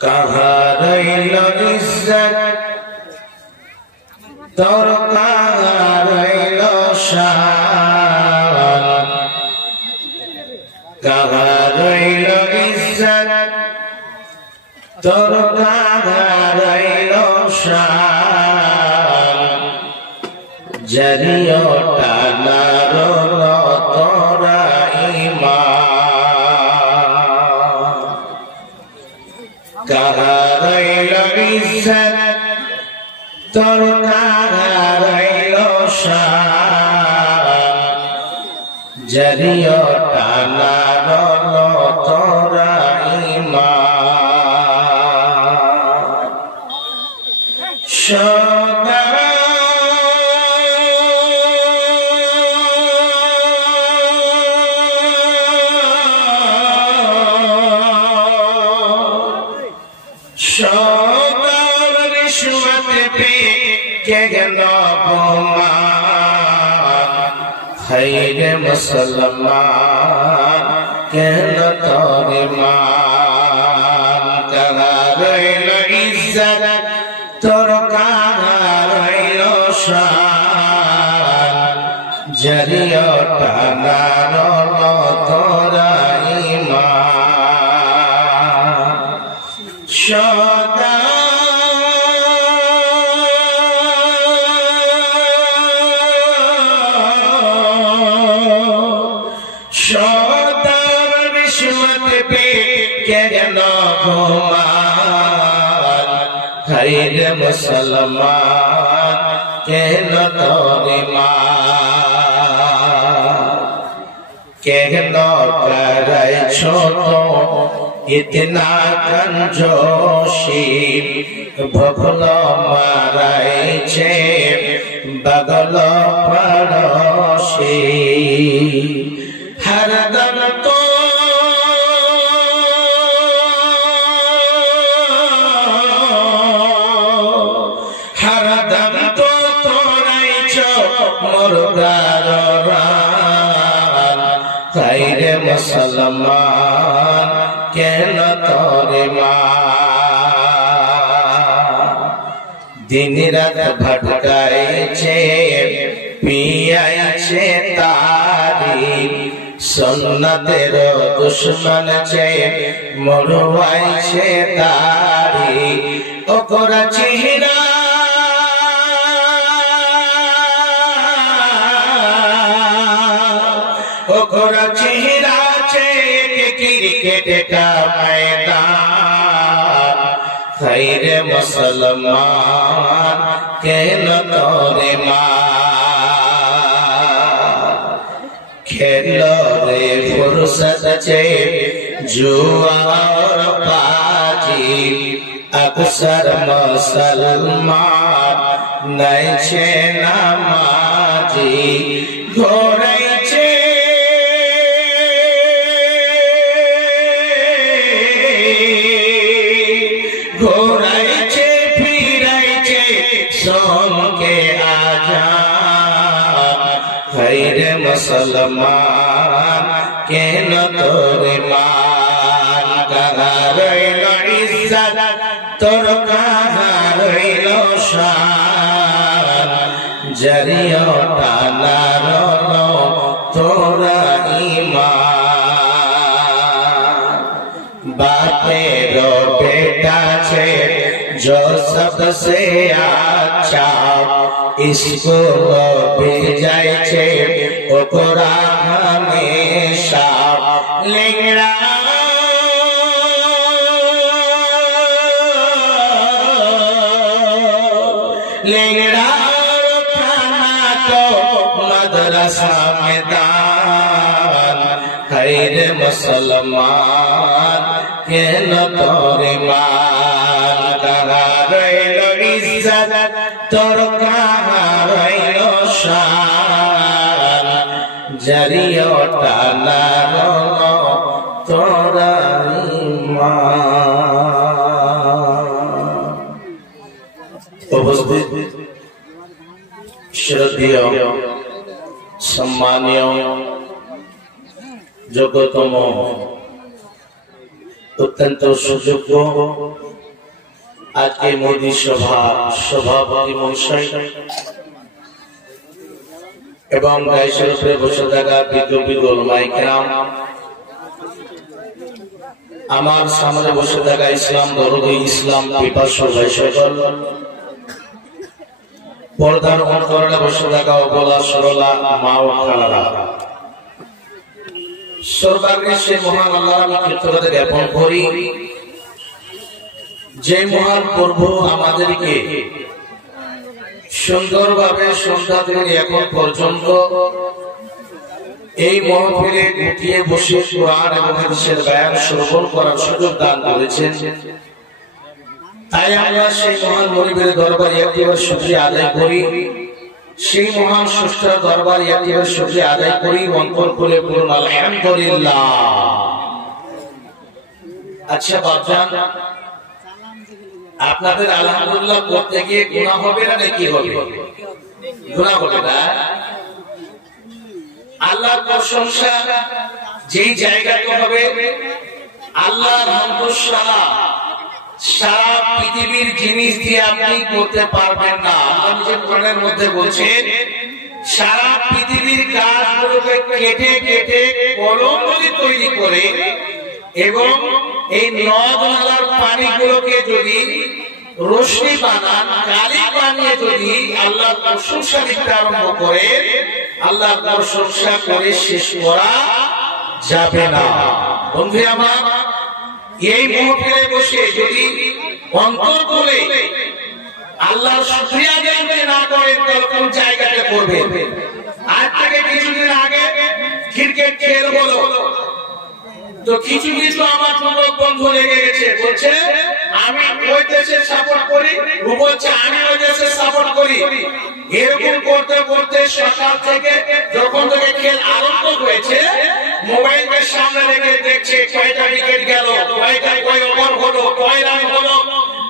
কাহারইল ইজ্জত তোর কাহারইল শান কাহারইল ইজ্জত তোর কাহারইল শান জরিয়টা নারো তোরা ঈমান কাহারইল ইজ্জত তোর কাহারইল শান জরিয়টা নারো তোরা ঈমান সদর রিশওয়াত পে কে গেল গুমান খাইরে মুসলমান কেন তোর মান কাহারইল ইজ্জত তোর কাহারইল শান জরিয়টা নারো তোরা ঈমান সদা সদর রিশওয়াত পে কে গেল গুমান খাইরে মুসলমান কেন তোর ঈমান কেন করাইছ তো ইতনা कंजोशी भगल माराइछे बगल पड़ोसी हरदम तो हरदम तो तोराइछ मुर्गार रान खाइरे मुसलमान কেন তোর মান দিন রাত ভটকাইছে পিয়াইছে তারি সুন্নতের দুশমন ছে মরুয়াইছে তারি ওকরা চেহারা ওকরা চেহারা क्रिकेट का मैदान खैरे मुसलमान केन तोरे मान खेलो रे फुर्सत चे जुआ और बाजी अक्सर मुसलमान नहीं छे नमाजी घोड़े घोराइछे फिराइछे सोमके आजान खैरे मुसलमान केन तोर मान काहारइल इज्जत तोर काहारइल शान जरियटा नारो तोरा ईमान बापेर बेटा छे जो सबसे अच्छा स्कूल भेजाय छे ओकरा हमेशा लेंगड़ा लेंगड़ा खाना तो मदरसा में दान खैरे मुसलमान केन तोर मान काहारइल इज्जत तोर काहारइल शान जरियटा नारो तोरा ঈমান उपस्थित श्रद्धेय सम्मानीय যোগ্যতম অত্যন্ত সুযোগ্য আজকে মোদী সভা সভাপতি মহাশয় এবং গাইসের উপরে বসে থাকা বিজ্ঞ ওলামায়ে কেরাম, আমার সামনে বসে থাকা ইসলাম দরদি ইসলাম পিপাসু ভাই সকল, পর্দার অন্তরালে বসে থাকা অবলা সরলা মা ও খালারা, সর্বাগ্রে সে মহান আল্লাহর আমি কৃতজ্ঞতা জ্ঞাপন করি যে মহান প্রভু আমাদেরকে সুন্দরভাবে সন্ধ্যা থেকে এখন পর্যন্ত এই মহফিলে গুটিয়ে বসে কোরআন এবং হাদিসের বয়ান শ্রবণ করার সুযোগ দান করেছেন। তাই আমরা সেই মহান মনিবের দরবারে একবার শুকরিয়া আদায় করি, সেই মহান স্রষ্টার দরবারে একবার শুকরিয়া আদায় করি, অন্তর খুলে বলুন আলহামদুলিল্লাহ। আচ্ছা বাপজান, আপনাদের আলহামদুলিল্লাহ করতে গিয়ে গুনাহ হবে না নাকি হবে? গুনাহ হবে না। আল্লাহর প্রশংসা যেই জায়গাতে হবে, আল্লাহর মন্তসালা সারা পৃথিবীর জিনিস দিয়ে আপনি করতে পারবেন না। আল্লাহ নিজের কোরআনের মধ্যে বলছেন, সারা পৃথিবীর গাছগুলোকে কেটে কেটে কলম যদি তৈরি করে এবং এই নদ নালার পানিগুলোকে যদি রশ্মি বানান, কালি বানিয়ে যদি আল্লাহ প্রশংসা দিতে আরম্ভ করে, আল্লাহ প্রশংসা করে শেষ করা যাবে না। বন্ধু আমার, এই মহফিলে বসে যদি অন্তর খুলে আল্লাহর শুকরিয়া আদায় না করেন তাহলে কোন জায়গাতে করবেন? আজ থেকে কিছুদিন আগে ক্রিকেট খেল হলো, তো কিছু কিছু আমার যুবক বন্ধু লেগে গেছে, বলছে আমি ওই দেশে সাপোর্ট করি, ও বলছে আমি ওই দেশে সাপোর্ট করি। এরকম করতে করতে সকাল থেকে যখন থেকে খেল আরম্ভ হয়েছে, মোবাইলের সামনে রেখে দেখছে কয়টা উইকেট গেল, কয় ওভার হলো, কয় রান হলো,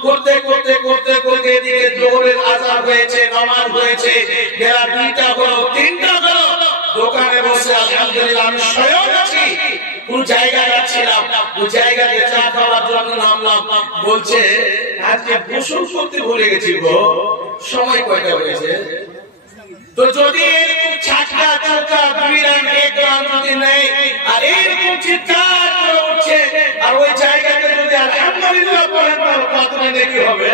করতে করতে করতে করতে এদিকে জোহরের আযান হয়েছে, নামাজ হয়েছে, বেলা 2টা হলো, 3টা হলো, দোকানে বসে আলহামদুলিল্লাহ আমি স্বয়ং আছি, কোন জায়গায় যাচ্ছিলাম, ওই জায়গাতে চা খাওয়ার জন্য নামলাম, বলছে আজকে গোসল করতে ভুলে গেছি গো, সময় কয়টা হয়েছে? তো যদি ছাটকা চৌকা 2 রান 1 রান যদি নেই আর এরকম চিৎকার করে উঠছে আর ওই জায়গাতে যদি আলহামদুলিল্লাহ বলেন তাহলে কতটা নেকি হবে?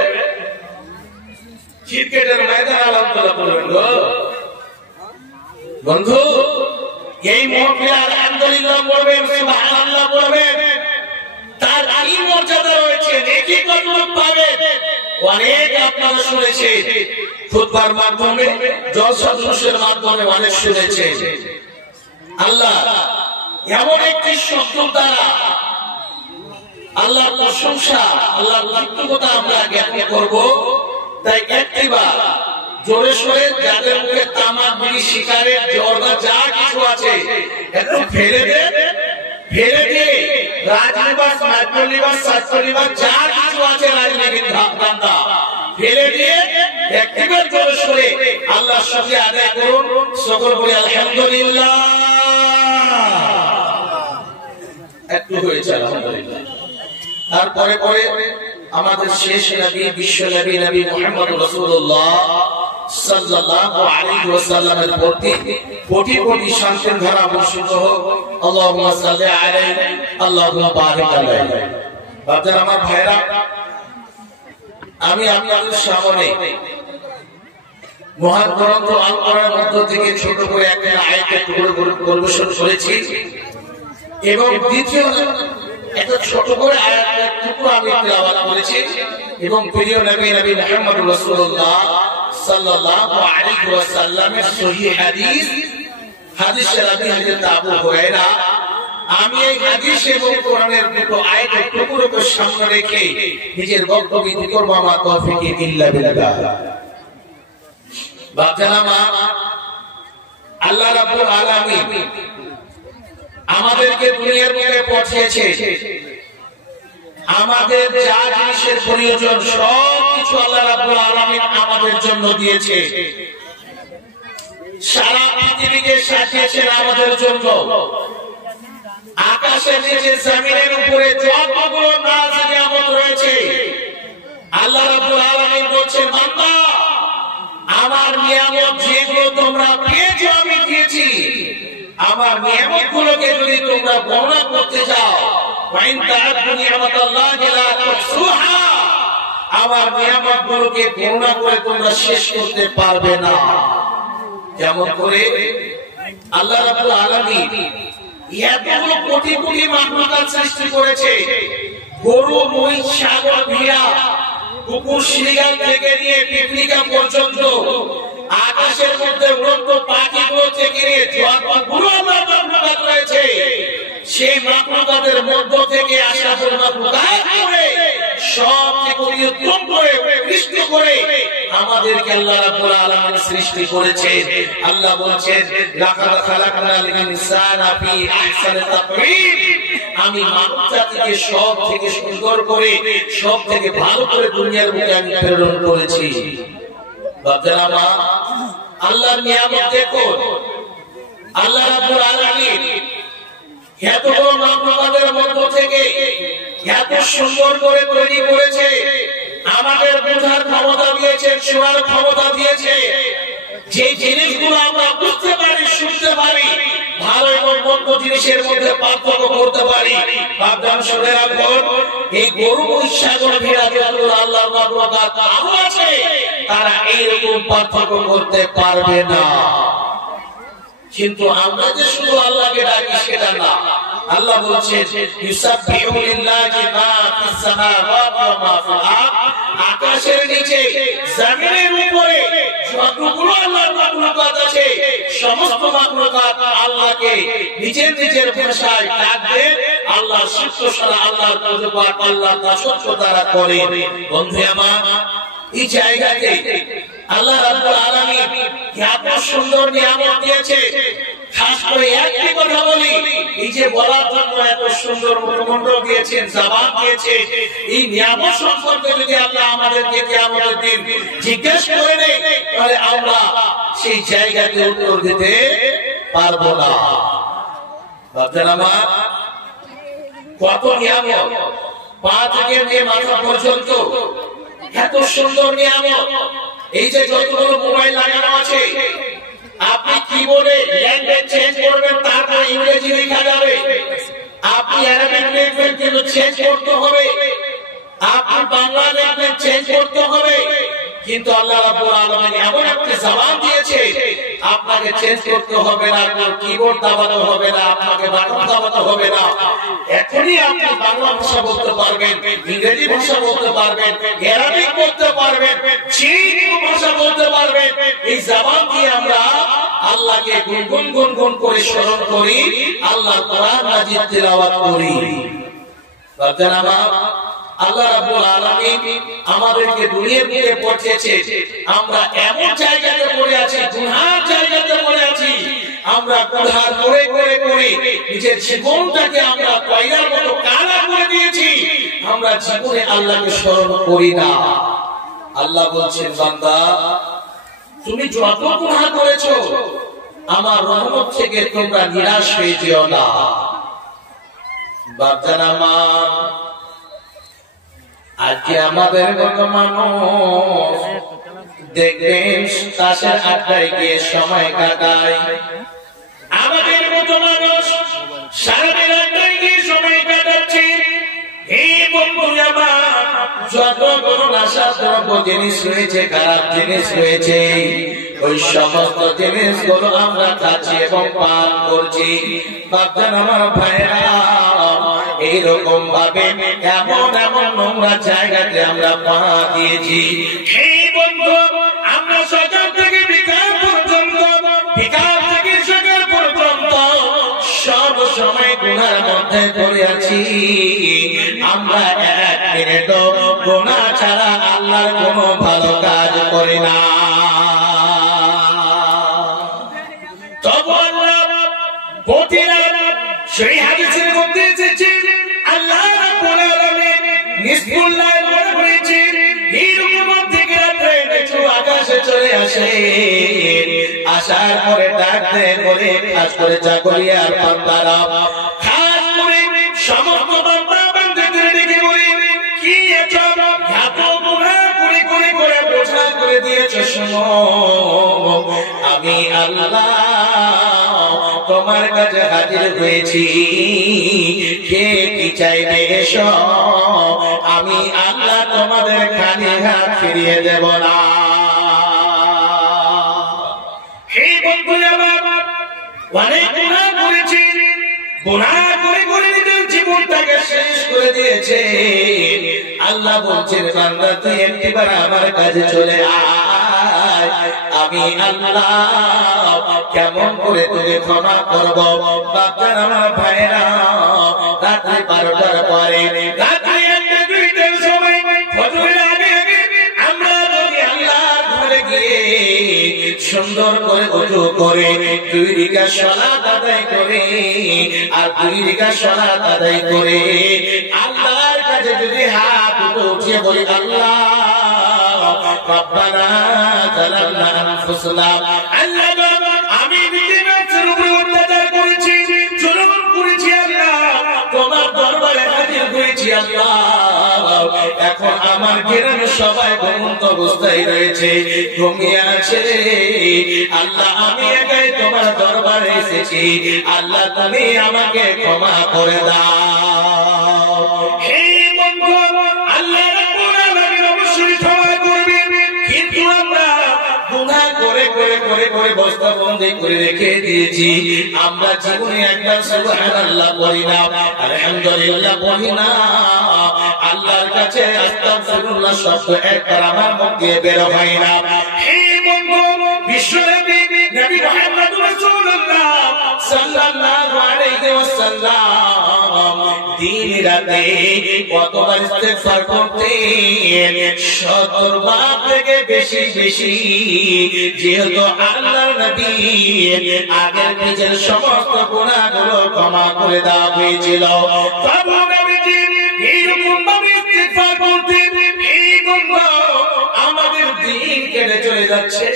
ক্রিকেটের ময়দানে আলহামদুলিল্লাহ বলবেন গো বন্ধু, এই মহফিলে আলহামদুলিল্লাহ বলবেন, সুবহানাল্লাহ বলবেন, তার কি মর্যাদা রয়েছে, নেকি কত পাবেন? অনেক আপনারা শুনেছেন খুতবার মাধ্যমে, জলসা জুলুসের মাধ্যমে অনেক শুনেছেন। আল্লাহ এমন একটি শব্দ দ্বারা আল্লাহর প্রশংসা, আল্লাহর কৃতজ্ঞতা আমরা জ্ঞাপন করব। তাই একটিবার জোরে সোরে যাদের মুখে তামাক, বিড়ি, সিগারেট, জর্দা যা কিছু আছে একটু ফেলে দেন, ফেলে দিয়ে রাজনিবাস, মাইক্রোনিবাস, ছাত্রনিবাস যা কিছু আছে রাজনীতির ধান্দা ফেলে দিয়ে একটিবার জোরে সোরে আল্লাহর সাথে আদায় করুন। সকল বলি আলহামদুলিল্লাহ। একটু হয়েছে আলহামদুলিল্লাহ। তারপরে পরে আমাদের শেষ নবী, বিশ্ব নবী, নবী মুহাম্মদ রাসূলুল্লাহ সাল্লাল্লাহু আলাইহি ওয়াসাল্লামের প্রতি কোটি কোটি শান্তির ধারা বর্ষিত হোক। আল্লাহুম্মা সাল্লি আলাইহি, আল্লাহুম্মা বারিক আলাইহি। বাজার আমার ভাইরা, আমি আপনাদের সামনে মহান গ্রন্থ আল কোরআনের মধ্য থেকে ছোট করে একটা আয়াতের টুকরো পরিবেশন করেছি এবং দ্বিতীয় একটা ছোট করে আয়াতের টুকরো আমি তেলাওয়াত করেছি এবং প্রিয় নবী নবী মুহাম্মদ রাসূলুল্লাহ সাল্লাল্লাহু আলাইহি ওয়াসাল্লামের সহিহ হাদিস, হাদিসে নবী হযরত আবু হুরায়রা, আমি এই হাদিস এবং কোরআনের দুটো আয়াতের টুকরোকে সামনে রেখে নিজের বক্তব্য দিতে করব। আমার তৌফিক ইল্লা বিল্লাহ। বাপজানা, আল্লাহ রাব্বুল আলামিন আমাদেরকে দুনিয়ার বুকে পাঠিয়েছে, আমাদের যা জিনিসের প্রয়োজন সবকিছু আল্লাহ রাব্বুল আলামিন আমাদের জন্য দিয়েছে। সারা পৃথিবীকে সাজিয়েছেন আমাদের জন্য। আকাশের নিচে, জমিনের উপরে যতগুলো নাজ নিয়ামত রয়েছে আল্লাহ বান্দা আমার নিয়ামত যেগুলো তোমরা পেয়েছো আমি দিয়েছি, আমার নিয়ামত গুলোকে যদি তোমরা বর্ণনা করতে যাও, আমার নিয়ামত গুলোকে বর্ণনা করে তোমরা শেষ করতে পারবে না। যেমন করে আল্লাহ রাব্বুল আলামিন এতগুলো কোটি কোটি মাখলুকাত সৃষ্টি করেছে, গরু, মহিষ, ছাগল, ভেড়া, কুকুর, শৃগাল থেকে নিয়ে পিপলিকা পর্যন্ত, আকাশের মধ্যে উড়ন্ত পাখিগুলো থেকে নিয়ে যতগুলো মাখলুকাত রয়েছে, সেই মাখলুকাতের মধ্য থেকে আসা মাখলুকাত করে সবচেয়ে উত্তম করে সৃষ্টি করে আমাদেরকে আল্লাহ রাব্বুল আলামিন সৃষ্টি করেছেন। আল্লাহ বলছেন, লাকাদ খালাকনাল ইনসানা ফি আহসানি তাকওয়িম, আমি মানব জাতিকে সব থেকে সুন্দর করে, সব থেকে ভালো করে দুনিয়ার বুকে আমি প্রেরণ করেছি। বাচ্চারা মা, আল্লাহর নিয়ামত দেখো, আল্লাহ রাব্বুল আলামিন এত বড় মাখলুকাতের মধ্য থেকে এত সুন্দর করে তৈরি করেছে, আমাদের বোঝার ক্ষমতা দিয়েছে, শোনার ক্ষমতা দিয়েছে, যে জিনিসগুলো আমরা বুঝতে পারি, শুনতে পারি, ভালো এবং মন্দ জিনিসের মধ্যে পার্থক্য করতে পারি। বাপদান শুনে রাখুন, এই গরু, মহিষ, ছাগল, ভেড়া যতগুলো আল্লাহর মাখলুকাত আরো আছে, তারা এইরকম পার্থক্য করতে পারবে না। কিন্তু আমরা যে শুধু আল্লাহকে ডাকি সেটা না। আল্লাহ বলছেন, ইউসাববিহু লিল্লাহি মা ফিস সামাওয়াতি ওয়া মা ফিল আরদ, আকাশের নিচে, জমিনের উপরে যতগুলো আল্লাহর মাখলুকাত আছে, সমস্ত মাখলুকাত আল্লাহকে নিজের নিজের ভাষায় ডাক দেন, আল্লাহর সিফত ছাড়া আল্লাহর পূজা আল্লাহর দাসত্ব তারা করে। বন্ধু আমার, এই জায়গাতে আল্লাহ রাব্বুল আলামিন এত সুন্দর নিয়ামত দিয়েছে। খাস করে একটি কথা বলি, এই যে বলার জন্য এত সুন্দর মুখমণ্ডল দিয়েছেন, জবান দিয়েছে, এই নিয়ামত সম্পর্কে যদি আল্লাহ আমাদেরকে কিয়ামতের দিন জিজ্ঞেস করে নেই, তাহলে আমরা সেই জায়গাতে উত্তর দিতে পারবো না। বাচ্চারা আমার, কত নিয়ামত, পা থেকে নিয়ে মাথা পর্যন্ত এত সুন্দর নিয়ামত। এই যে যতগুলো মোবাইল লাগানো আছে, আপনি কিবোর্ডে ল্যাঙ্গুয়েজ চেঞ্জ করবেন, তারপর ইংরেজি লেখা যাবে। আপনি আরবিক লিখবেন, কিন্তু চেঞ্জ করতে হবে। আপনি বাংলা লিখবেন, চেঞ্জ করতে হবে। কিন্তু আল্লাহ রাব্বুল আলামিন এমন একটা জবান দিয়েছে, আপনাকে চেঞ্জ করতে হবে না, কিবোর্ড দাবাতে হবে না, আপনাকে বাটন দাবাতে হবে না। এখনই আপনি বাংলা ভাষা বলতে পারবেন, ইংরেজি ভাষা বলতে পারবেন, আরবিক বলতে পারবেন, চীনি ভাষা বলতে পারবেন। এই জবান দিয়ে আমরা আল্লাহকে গুনগুন গুনগুন করে স্মরণ করি, আল্লাহর কোরআন মাজিদ তিলাওয়াত করি। বাচ্চারা আমার, আল্লাহ রাব্বুল আলামিন আমাদেরকে দুনিয়ার বুকে পাঠিয়েছে, আমরা এমন জায়গাতে পড়ে আছি, গুনার জায়গাতে পড়ে আছি, আমরা গুনাহ করে করে করে নিজের জীবনটাকে আমরা কয়লার মতো কালা করে দিয়েছি। আমরা জীবনে আল্লাহকে স্মরণ করি না। আল্লাহ বলছেন, বান্দা তুমি যত গুনাহ করেছো, আমার রহমত থেকে তোমরা নিরাশ হয়ে যেও না। বাচ্চারা আমার, আজকে আমাদের কত মানুষ দেখবেন তাসের আড্ডায় গিয়ে সময় কাটায়। আমাদের মতো মানুষ সারাদিন আড্ডায় গিয়ে সময় কাটাচ্ছে। এই বন্ধু আমার, যত কোনো নাশাদ্রব্য জিনিস রয়েছে, খারাপ জিনিস রয়েছে, ওই সমস্ত জিনিসগুলো আমরা খাচ্ছি এবং পান করছি। বাপজান আমার ভাইরা, এইরকম ভাবে এমন এমন নোংরা জায়গাতে আমরা পা দিয়েছি। এই বন্ধু, আমরা সকাল থেকে বিকাল পর্যন্ত, বিকাল থেকে সকাল পর্যন্ত সব সময় গুনার মধ্যে পড়ে আছি। আমরা এক মিনিট গুনাহ ছাড়া আল্লাহর কোনো ভালো কাজ করি না। তবু আল্লাহ প্রতিরাত সেই হাদিসের মধ্যে এসেছে, আল্লাহ রাব্বুল আলামিন নিসফুল লাইল বলেছে, এরকম থেকে রাতে একটু আকাশে চলে আসে, আসার পরে ডাক দেয় বলে, খাস করে জাগরিয়া আর বান্দারা, খাস করে সমস্ত বান্দা বান্দাদের ডেকে বলে, কি এত গুনাহ করে করে করে বোঝা আমি আল্লাহ তোমার কাছে হাজির হয়েছি, কে কি চাইবে এসো, আমি আল্লাহ তোমাদের খালি হাত ফিরিয়ে দেব না। হে বন্ধু আমার, অনেক গুনাহ করেছি, গুনাহ করে করে নিজের জীবনটাকে শেষ করে দিয়েছে। আল্লাহ বলছেন বান্দা তুই একবার আমার কাছে চলে আয়, আমি আল্লাহ কেমন করে তোকে ক্ষমা করব। বাচ্চারা আমার ভাইরা, রাত্রি 12টার পরে, রাত্রি 1-2টার সময় ফজরের আগে আগে আমরা যদি আল্লাহর ঘরে গিয়ে সুন্দর করে ওযু করে 2 রাকাত সালাত আদায় করে আর 2 রাকাত সালাত আদায় করে আল্লাহর কাছে যদি হাত উঠিয়ে বলি আল্লাহ রব্বানা যালামনা আনফুসানা, আল্লাহ আমি নিজের উপরে অত্যাচার করেছি, জুলুম করেছি, আল্লাহ তোমার দরবারে হাজির হয়েছি আল্লাহ। এখন আমার গ্রামে সবাই ঘুমন্ত অবস্থায় রয়েছে, ঘুমিয়ে আছে আল্লাহ, আমি একাই তোমার দরবারে এসেছি, আল্লাহ তুমি আমাকে ক্ষমা করে দাও। হে বন্ধু, আল্লাহ রাব্বুল আলামিন অবশ্যই ক্ষমা করবেন, কিন্তু আমরা গুনাহ করে করে করে করে বস্তাবন্দি করে রেখে দিয়েছি। আমরা জীবনে একবার সুবহানাল্লাহ বলি না, আলহামদুলিল্লাহ বলি না, আল্লাহর কাছে আস্তাগফিরুল্লাহ শব্দ একবার আমার মুখ দিয়ে বের হয় না। হে বন্ধু, বিশ্বনবী নবী মুহাম্মদ রাসূলুল্লাহ সাল্লাল্লাহু আলাইহি ওয়াসাল্লাম দিন রাতে কতবার ইস্তেগফার করতেন, 70 বার থেকে বেশি বেশি, যেহেতু আল্লাহর নবী আগের নিজের সমস্ত গুনাহগুলো ক্ষমা করে দেওয়া হয়েছিল, তবু নবীজি এইরকম ভাবে ইস্তেগফার করতেন। এই বন্ধু, আমাদের দিন কেটে চলে যাচ্ছে,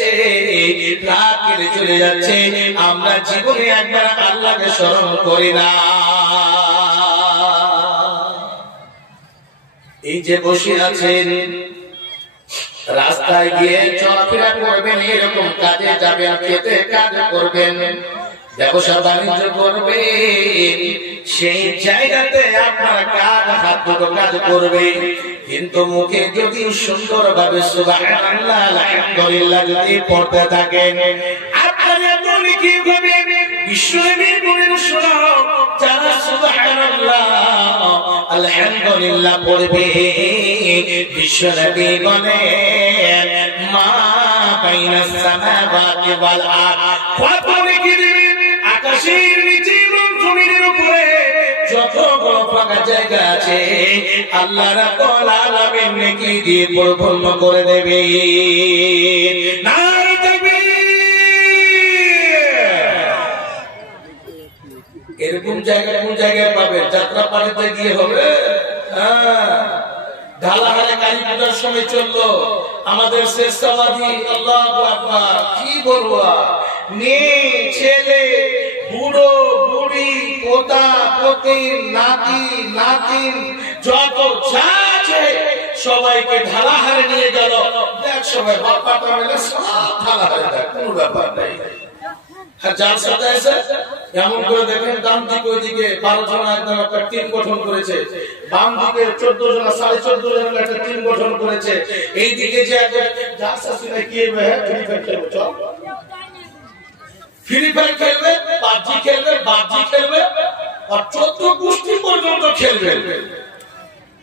রাত কেটে চলে যাচ্ছে, আমরা জীবনে একবার আল্লাহকে স্মরণ করি না। এই যে বসে আছেন, রাস্তায় গিয়ে চলাফেরা করবেন, এরকম কাজে যাবেন, খেতে কাজ করবেন, ব্যবসা বাণিজ্য করবেন, সেই জায়গাতে আপনার কাজ হাত দুটো কাজ করবে, কিন্তু মুখে যদি সুন্দরভাবে সুবহানাল্লাহ আলহামদুলিল্লাহ যদি পড়তে থাকেন, আপনার এত নেকি হবে। বিশ্বনবী বলেন শোনো, যারা সুবহানাল্লাহ আলহামদুলিল্লাহ পড়বে, বিশ্বনবী বলেন মা বাইনাস সামাওয়াতি ওয়াল আরদ, কত নেকি দিবে। আকাশের নিচে এবং জমিনের উপরে যত বড় ফাঁকা জায়গা আছে আল্লাহ রাব্বুল আলামিন নেকি দিয়ে পরিপূর্ণ করে দেবে। নারে তাকবীর। এরকম জায়গা কোন জায়গায় পাবে? যাত্রা পাড়াতে গিয়ে হবে। ঢালাহালে কালী পূজার সময় চললো আমাদের শ্রেষ্ঠবাদী, আল্লাহু আকবার, কি বলবো, মেয়ে ছেলে বুড়ো বুড়ি পোতা পোতি নাতি নাতিন যত যা আছে সবাইকে ঢালাহারে নিয়ে গেল। দেখ সবাই বাপ্পাটা মিলে সব ঢালাহারে দেখ, কোনো ব্যাপার নাই। আর যার সাথে এসে এমন করে দেখেন, ডান দিকে ওইদিকে 12 জন একদম একটা টিম গঠন করেছে, বাম দিকে 14 জন 14.5 জন একটা টিম গঠন করেছে, এই দিকে যে যার সাথে কি হবে, ফ্রি ফায়ার খেলবে, চল ফ্রি ফায়ার খেলবে, পাবজি খেলবে, বাবজি খেলবে, আর 14 গোষ্ঠী পর্যন্ত খেলবে।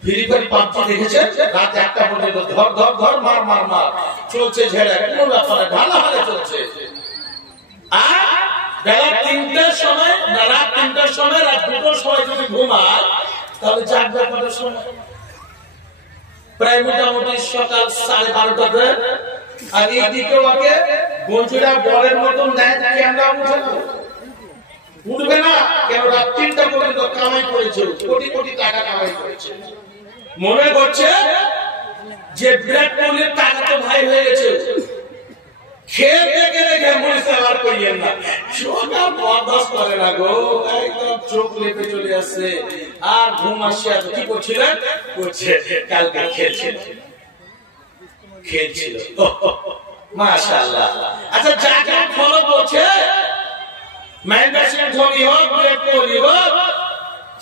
ফ্রি ফায়ার পাবজি দেখেছে রাত 1টা পর্যন্ত ধর ধর ধর মার মার মার চলছে, ঝেড়ে কোনো ব্যাপার ঢালাহালে চলছে। আর বেলা 3টার সময়, রাত 3টার সময়, রাত 2টার সময় যদি ঘুমায় তাহলে জাগবে কটার সময়? প্রায় মোটামুটি সকাল 12:30টাতে। আর এইদিকে ওকে বঞ্চিরা বলের মতন দেয়, ক্যামেরা উঠবে না কেন? রাত 3টা পর্যন্ত কামাই করেছে, কোটি কোটি টাকা কামাই করেছে, মনে করছে যে বিরাট কোহলির টাকা তো ভাই হয়ে গেছে। খেলতে গেলে মরিস আর কইয়েন না, সকাল বরদাস্ত করে না গো, একদম চোখ লেপে চলে আসছে আর ঘুম আসছে। আর কি করছিলেন? করছে কালকে খেলছিল মাশাআল্লাহ। আচ্ছা যাকে ফলো করছে মহেন্দ্র সিং ধোনি হোক, বিরাট কোহলি হোক,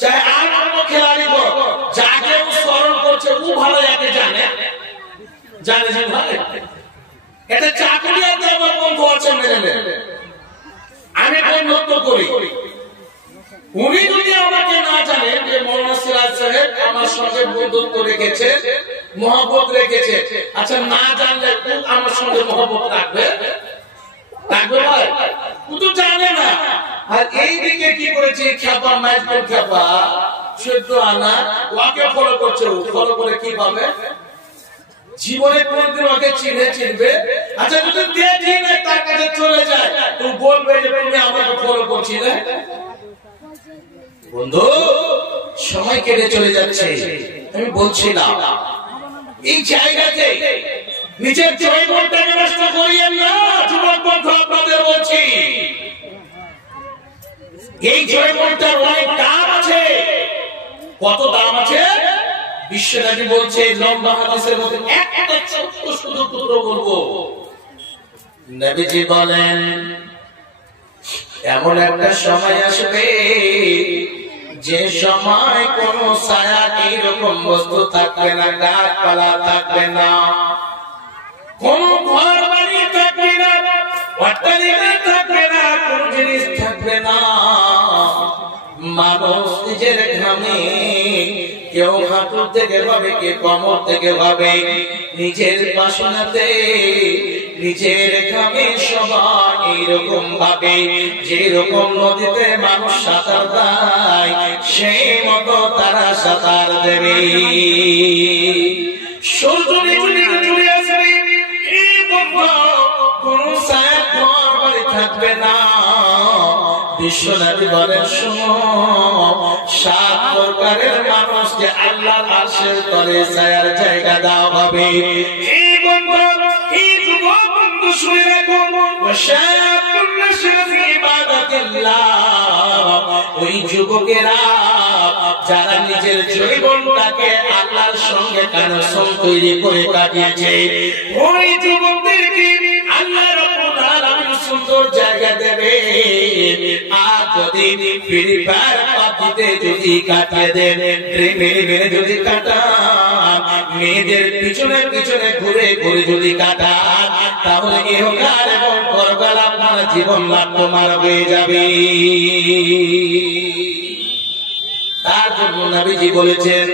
চাहे আর কোনো খেলোয়াড় হোক, যাকে ও স্মরণ করছে ও ভালো একে জানে জানে যে ভাই এটা চাকরিয়াতে আমার বন্ধু আছে মেনে নেন, আমি বন্ধুত্ব করি। উনি যদি আমাকে না জানেন যে মৌলানা সিরাজ সাহেব আমার সঙ্গে বন্ধুত্ব রেখেছে, মহব্বত রেখেছে, আচ্ছা না জানলে আমার সঙ্গে মহব্বত রাখবে রাখবে ভাই? ও তো জানে না। আর এই দিকে কি করেছে খেপা, মাইজপুর খেপা 14 আনা ওকে ফলো করছে। ও ফলো করে কি পাবে? জীবনে কোনদিন ওকে চিনবে? আচ্ছা যদি দেখি না তার কাছে চলে যায় তো বলবে যে তুমি আমাকে ফলো করছিলে। বন্ধু সময় কেটে চলে যাচ্ছে, আমি বলছিলাম এই জায়গাতে নিজের জৈবনটাকে নষ্ট করিয়েন না। যুবক বন্ধু আপনাদের বলছি এই জৈবনটার অনেক দাম আছে। কত দাম আছে? বিশ্বনবী বলছে লম্বা হাদিসের মধ্যে একটা ছোট্ট শুধু টুকরো বলবো। নবীজি বলেন এমন একটা সময় আসবে যে সময় কোন ছায়া এইরকম বস্তু থাকবে না, গাছপালা থাকবে না, কোন ঘর বাড়ি থাকবে না, অট্টালিকা থাকবে না, কোন জিনিস থাকবে না। মানুষ নিজের ঘামে কেউ হাঁটু থেকে ভাবে, কে কোমর থেকে ভাবে, নিজের বাসনাতে নিজের ঘামে সবাই এইরকম ভাবে যেরকম নদীতে মানুষ সাঁতার দেয় সেই মতো তারা সাঁতার দেবে। সূর্য চলে আসবে, কোন ছায়া ঘর বাড়ি থাকবে না। বিশ্বনবী বলেন শোনো, 7 প্রকারের মানুষ যে আল্লাহর আরশের তলে ছায়ার জায়গা দেওয়া হবে। এই বন্ধু, এই যুবক বন্ধু শুনে রাখো, ওয়াশাকুন নাশরাফি ইবাদাতিল্লাহ, ওই যুবকেরা যারা নিজের জীবনটাকে আল্লাহর সঙ্গে কানেকশন তৈরি করে কাটিয়েছে, ওই যুবকদেরকে আল্লাহ রাব্বুল আলামিন সুন্দর জায়গা দেবে। আর যদি ফ্রি ফায়ার পাবজিতে যদি কাটিয়ে দেন, মেরে যদি কাটান, মেয়েদের পিছনে পিছনে ঘুরে ঘুরে যদি কাটান, তাহলে ইহকাল এবং পরকাল আপনার জীবন লাভবান হয়ে যাবে। তার জন্য নবীজি বলেছেন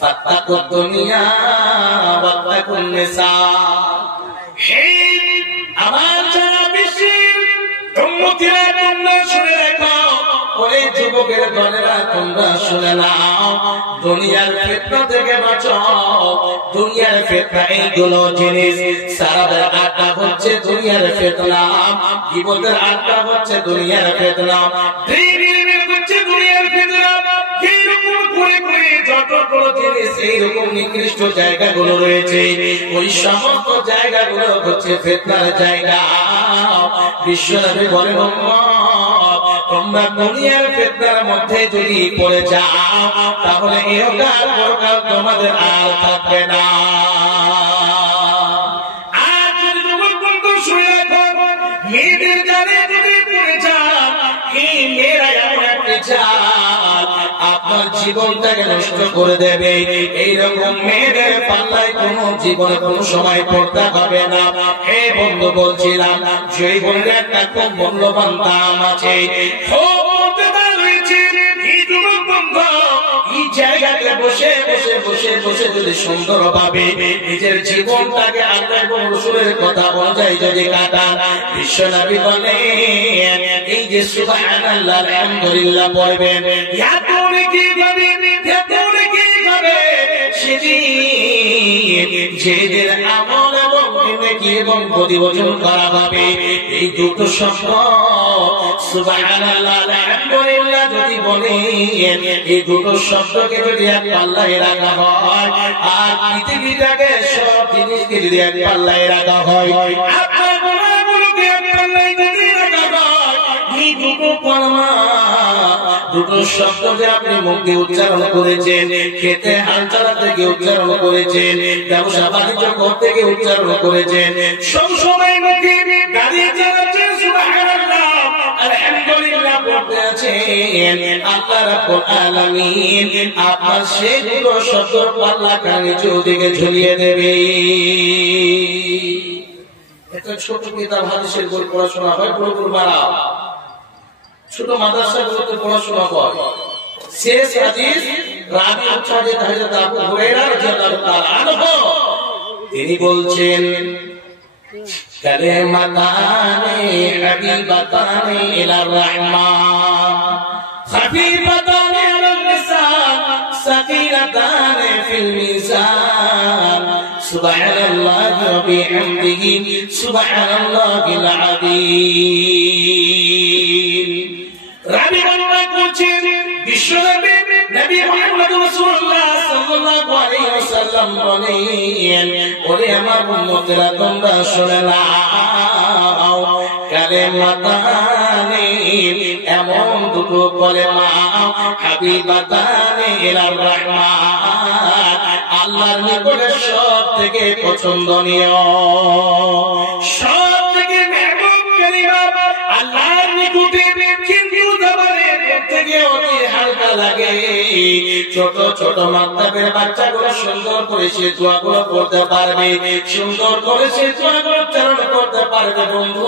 ফাত্তাকুদ দুনিয়া ওয়াত্তাকুন নিসা। হে আমার যারা বিশ্বের উম্মতিরা তোমরা শুনে রাখো, ওরে যুবকের দলেরা তোমরা শুনে নাও, দুনিয়ার ফিতনা থেকে বাঁচাও। দুনিয়ার ফিতনা এইগুলো জিনিস, সারাদের আড্ডা হচ্ছে দুনিয়ার ফিতনা, গীবতের আড্ডা হচ্ছে দুনিয়ার ফিতনা, হচ্ছে দুনিয়ার ফিতনা। এইরকম করে করে যতগুলো জিনিস এইরকম নিকৃষ্ট জায়গাগুলো রয়েছে, ওই সমস্ত জায়গাগুলো হচ্ছে ফিতনার জায়গা। বিশ্বনবী বলেন তোমরা দুনিয়ার ফিতনার মধ্যে যদি পড়ে যাও, তাহলে ইহকাল পরকাল তোমাদের আর থাকবে না। আর যদি যুবক বন্ধু শুনে রাখো, মেয়েদের জালে যদি পড়ে যাও, এই মেয়েরা এমন একটা জাল আপনার জীবনটাকে নষ্ট করে দেবে। এইরকম মেয়েদের পাল্লায় কোন জীবনে কোন সময় পড়তে হবে না। হে বন্ধু বলছিলাম জীবনের একটা খুব মূল্যবান দাম আছে, এই জায়গাতে বসে বসে বসে বসে যদি সুন্দর ভাবে নিজের জীবনটাকে আল্লাহ এবং রাসূলের কথা অনুযায়ী যদি কাটান, বিশ্বনবী বলেন এই যে সুবহানাল্লাহ আলহামদুলিল্লাহ পড়বেন, যেদের আমল এবং নেকি এবং পরিবর্তন করা হবে, এই দুটো সম্পদ সুবহানাল্লাহ আলহামদুলিল্লাহ যদি বলেন, এই দুটো শব্দকে যদি এক পাল্লায় রাখা হয়, আর পৃথিবীটাকে সব জিনিসকে যদি এক পাল্লায় রাখা হয়, আপনার গুনাহগুলোকে এক পাল্লায় যদি রাখা হয়, এই দুটো কলমা দুটো শব্দ যে আপনি মুখ দিয়ে উচ্চারণ করেছেন, খেতে হাল চালাতে গিয়ে উচ্চারণ করেছেন, ব্যবসা বাণিজ্য করতে গিয়ে উচ্চারণ করেছেন, সব সময় মুখে দাঁড়িয়ে চালাচ্ছেন সুবহানাল্লাহ আলহামদুলিল্লাহ বলতে আছেন, আল্লাহ রাব্বুল আলামিন আপনার সেই দুটো শব্দের পাল্লা কানে চৌদিকে ঝুলিয়ে দেবে। একটা ছোট কিতাব হাদিসের বই পড়াশোনা হয়, বুলুগুল মারাম, ছোট মাদ্রাসাগুলোতে পড়াশোনা হয়। শেষ হাদিস রাবি হযরত আবু হুরায়রা রাদিয়াল্লাহু তাআলা আনহু, তিনি বলছেন কালিমাতানি হাবিবাতানি ইলার রহমান খাফিফাতানি আলাল লিসান সাকিলাতানি ফিল মিজান সুবহানাল্লাহি ওয়া বিহামদিহি সুবহানাল্লাহিল আযীম। রাবি বর্ণনা করছেন বিশ্বনবী নবী মুহাম্মদ রাসূলুল্লাহ সাল্লাল্লাহু আলাইহি ওয়াসাল্লাম বলেন, ওরে আমার উম্মতেরা তোমরা শুনে নাও, কালিমাতানি এমন দুটো কলেমা, হাবিবাতানি ইলার রহমান আল্লাহর নিকটে সব থেকে পছন্দনীয়, সব থেকে মেহবুব কালিমা আল্লাহর নিকটে, কিন্তু জবানের থেকে অতি হালকা লাগে। ছোট ছোট মাদ্রাসার বাচ্চাগুলো সুন্দর করে সে দোয়াগুলো করতে পারবে, সুন্দর করে সে দোয়াগুলো উচ্চারণ করতে পারবে। বন্ধু,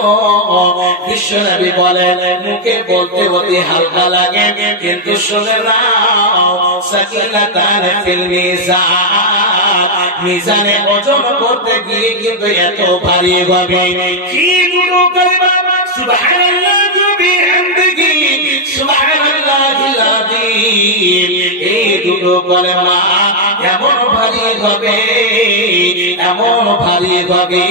বিশ্বনবী বলেন মুখে বলতে অতি হালকা লাগে, কিন্তু শুনে নাও সাকিলাতান ফিল মিজান, মিজানে ওজন করতে গিয়ে কিন্তু এত ভারী হবে। কি দুটো কালিমা, সুবহানাল্লাহি ওয়া বিহামদিহি সুবহানাল্লাহিল আযীম, এই দুটো কলেমা এমন ভারী হবে, এমন ভারী হবে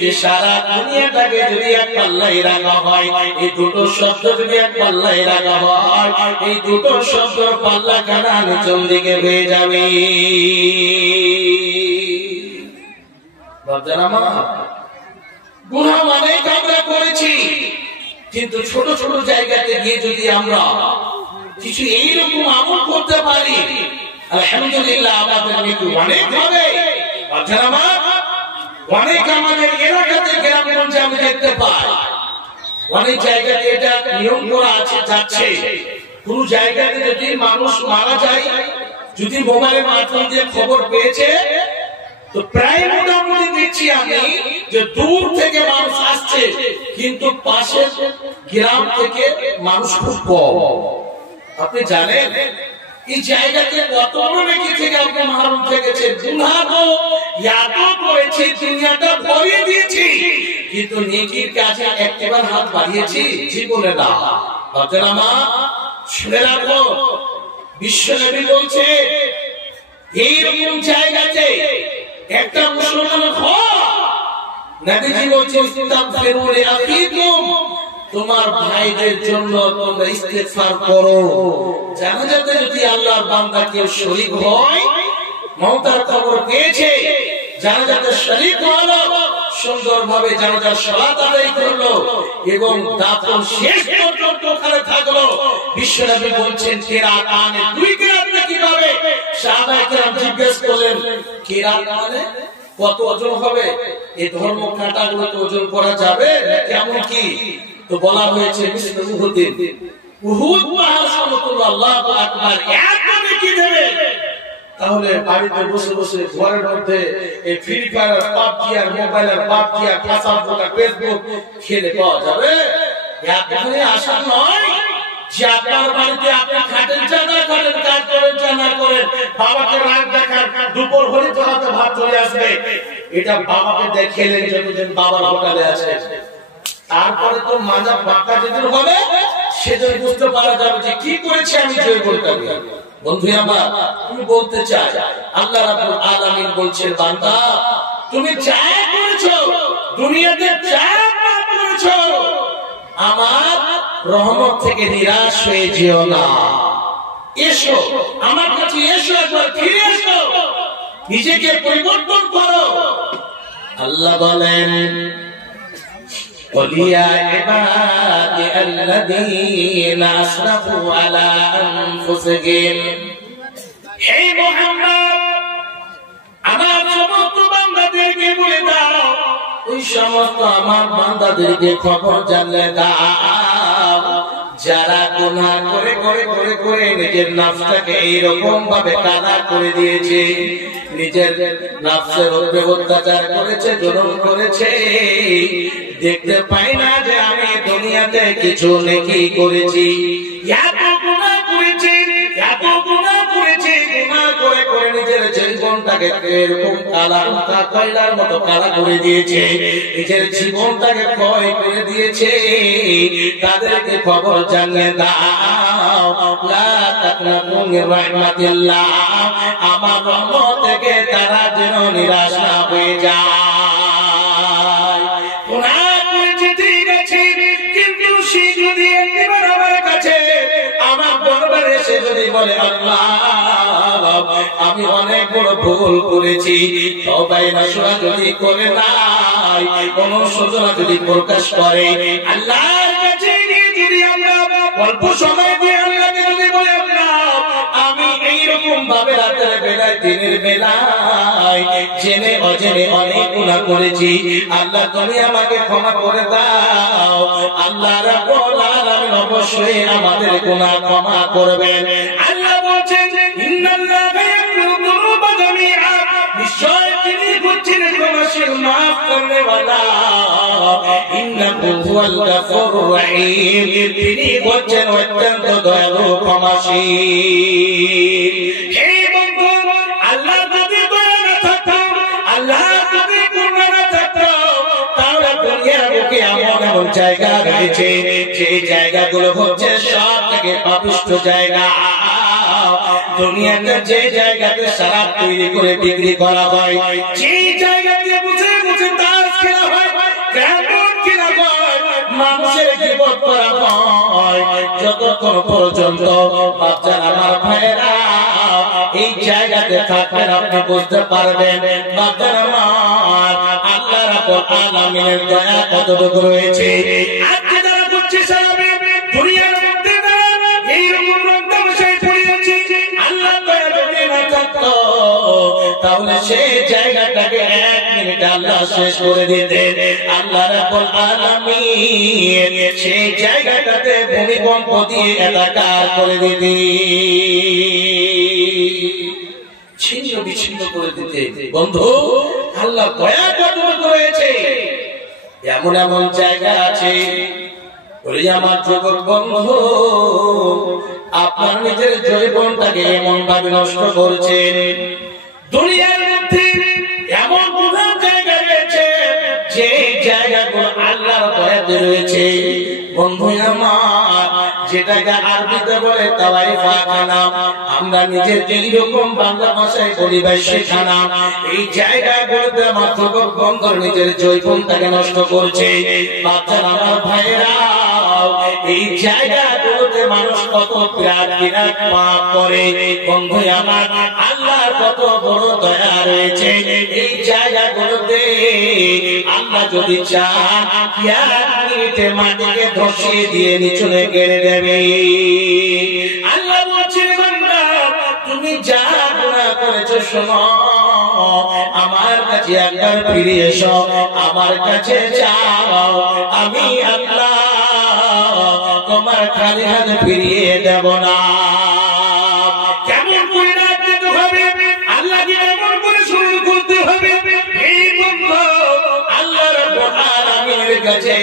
যে সারা দুনিয়াটাকে যদি এক পাল্লায় রাখা হয়, এই দুটো শব্দ যদি এক পাল্লায় রাখা হয়, এই দুটো শব্দ পাল্লা খানা নিচন দিকে হয়ে যাবে। গুনাহ অনেক আমরা করেছি, কিন্তু ছোট ছোট জায়গাতে গিয়ে যদি আমরা কিছু এইরকম আমল করতে পারি, আলহামদুলিল্লাহ আমাদের মৃত্যু অনেক হবে। অনেক আমাদের এলাকাতে গ্রামগঞ্জে আমি দেখতে পাই, অনেক জায়গাতে এটা নিয়ম করা আছে, যাচ্ছে কোন জায়গাতে যদি মানুষ মারা যায়, যদি মোবাইলের মাধ্যম দিয়ে খবর পেয়েছে, তো প্রায় মোটামুটি দেখছি আমি যে দূর থেকে মানুষ আসছে, কিন্তু পাশের গ্রাম থেকে মানুষ খুব কম। আপনি জানেন এই জায়গাতে কত বড় নেকি থেকে আপনি মাহরুম থেকেছেন, গুনাহ তো এত করেছি, দুনিয়াটা ভরিয়ে দিয়েছি, কিন্তু নেকির কাজে একবার হাত বাড়িয়েছি জীবনে না। বাচ্চারা মা শুনে রাখো, বিশ্বনবী বলছে এইরকম জায়গাতে একটা মুসলমান নবীজি বলছে ইস্তাগফিরু লিআখিকুম, তোমার ভাইদের জন্য তোমরা ইস্তিগফার করো। জানাজাতে যদি আল্লাহর বান্দা কেউ শরীক হয়, মওতার খবর পেয়েছে, জানাজাতে শরীক হলো, সুন্দরভাবে জানাজার সালাত আদায় করলো এবং দাফন শেষ পর্যন্ত ওখানে থাকলো। বিশ্বনবী বলছেন কিরাত মানে দুই কিরাত কিভাবে? সাহাবায়ে কেরাম জিজ্ঞেস করলেন কিরাত মানে কত ওজন হবে? এই ধর্ম কাঁটাগুলো তো ওজন করা যাবে কেমন কি? তো বলা হয়েছে উহুদ পাহাড় সমতুল্য। আল্লাহু আকবার। এত কি দেবে? তাহলে বাড়িতে বসে বসে ঘরের মধ্যে এই ফ্রি ফায়ার, পাবজি আর মোবাইল আর পাবজি আর ফেসবুক খেলে পাওয়া যাবে? এতখানি আশা নয় যে আপনার বাড়িতে আপনি খাটেন জানা করেন, কাজ করেন জানা করেন, বাবাকে রাগ দেখার, দুপুর হলে তো হাতে ভাত চলে আসবে। এটা বাবাকে দেখেলেন যতদিন বাবার হোটেলে আছে, তারপরে তো মাজা বাঁকা যেদিন হবে সেদিন বুঝতে পারা যাবে যে কি করেছে আমি জয়গোলটাকে। বন্ধু আমার, তুমি বলতে চাই আল্লাহ রাব্বুল আলামিন বলছেন বান্দা তুমি যা করেছো দুনিয়াতে যা করেছো আমার রহমত থেকে নিরাশ হয়ে যেও না। এসো আমার কাছে, এসো, একবার ফিরে এসো, নিজেকে পরিবর্তন করো। আল্লাহ বলেন قل يا عبادي الذين أسرفوا على أنفسهم হে মুহাম্মদ আমার সমস্ত বান্দাদেরকে বলে দাও ওই সমস্ত আমার বান্দাদেরকে খবর জানিয়ে দাও যারা গুনাহ করে করে করে করে নিজের নফসটাকে এইরকম ভাবে কানা করে দিয়েছে, নিজের নফসের উপরে অত্যাচার করেছে, জুলুম করেছে, দেখতে পাই না যে আমি দুনিয়াতে কিছু নেকি করেছি। এত গুনাহ করেছি, এত গুনাহ করেছি, গুনাহ করে করে নিজের জীবনটাকে এরকম কালা কয়লার মতো কালা করে দিয়েছে, নিজের জীবনটাকে ক্ষয় করে দিয়েছে। তাদেরকে খবর জানিয়ে দাও লা তাকনাতু মির রাহমাতিল্লাহ, আমার রহমত থেকে তারা যেন নিরাশ না হয়ে যায়। গুনাহ করেছে ঠিক আছে, কিন্তু সে যদি একবার আমার কাছে আমার দরবারে এসে যদি বলে আল্লাহ আমি অনেক বড় ভুল করেছি, তওবায়ে নসুহা যদি করে নাই, কোন সূচনা যদি প্রকাশ করে, আল্লাহর কাছে যদি আমরা অল্প সময় দিয়ে আল্লাহকে যদি বলে আল্লাহ আমি এইরকম ভাবে রাতের বেলায় দিনের বেলায় জেনে অজেনে অনেক গুনাহ করেছি, আল্লাহ তুমি আমাকে ক্ষমা করে দাও, আল্লাহ রাব্বুল আলামিন অবশ্যই আমাদের গুনাহ ক্ষমা করবেন। আল্লাহ বলেন ইন্নাল্লাহা ইয়াগফিরু যুনুবা জামিআ, নিশ্চয় তিনি হচ্ছেন ক্ষমাশীল মাফ করনেওয়ালা, ইন্নাহু হুয়াল গফুরুর রহিম, তিনি হচ্ছেন অত্যন্ত দয়ালু ক্ষমাশীল। হে বন্ধু, আল্লাহ যদি দয়া না থাকতো, আল্লাহ যদি করুণা না থাকতো, তাহলে দুনিয়ার বুকে এমন এমন জায়গা রয়েছে যে জায়গাগুলো হচ্ছে সব থেকে পাপিষ্ঠ জায়গা। দুনিয়াতে যে জায়গাতে শরাব তৈরি করে বিক্রি করা হয়, যে জায়গাতে বুঝে বুঝে তাস খেলা হয়, কেমন খেলা হয়, মানুষের গীবত করা হয়, যতক্ষণ পর্যন্ত বাচ্চার আমার ভাইয়েরা এই জায়গাতে থাকবেন আপনি বুঝতে পারবেন বাচ্চার আমার আল্লাহ রাব্বুল আলামিনের দয়া কতটুকু রয়েছে। আজকে যারা করছে সারাবে দুনিয়ার মধ্যে এইরকম রক্তাভিষেক পড়িয়েছে, আল্লাহ দয়া যদি না থাকতো তাহলে সেই জায়গাটাকে 1 মিনিট আল্লাহ শেষ করে দিতেন। আল্লাহ রাব্বুল আলামিন সেই জায়গাটাতে ভূমিকম্প দিয়ে একাকার করে দিতেন, ছিন্ন বিচ্ছিন্ন করে দিতে। বন্ধু, আল্লাহ দয়া কতটুকু রয়েছে। এমন এমন জায়গা আছে, ওরে আমার যুবক বন্ধু, আপনার নিজের জীবনটাকে এমন ভাবে নষ্ট করছেন। দুনিয়ার মধ্যে এমন কোন জায়গা রয়েছে যে জায়গাগুলো আল্লাহর দয়াতে রয়েছে। বন্ধু আমার, যেটাকে আরবিতে বলে তাওয়াইফা খানা, আমরা নিজের এইরকম বাংলা ভাষায় বলি বাইশে খানা, এই জায়গাগুলোতে আমার যুবক বন্ধু নিজের জৈবনটাকে নষ্ট করছে। বাচ্চারা আমার ভাইয়েরা, এই জায়গাগুলোতে মানুষ কত বিরাট বিরাট পাপ করে। বন্ধু আমার, আল্লাহর কত বড় দয়া রয়েছে এই জায়গাগুলোতে। আল্লাহ যদি চান মাটিকে ধসিয়ে দিয়ে নিচনে গেড়ে দেবে। আল্লাহ বলছেন বান্দা তুমি যা গুনাহ করেছো শোনো, আমার কাছে একবার ফিরে এসো, আমার কাছে যাও, আমি আল্লাহ তোমার খালি হাতে ফিরিয়ে দেব না। কেমন করে রাখতে হবে, আল্লাহ কি এমন করে শুরু করতে হবে। এই বন্ধু, আল্লাহ রাব্বুল আলামিনের কাছে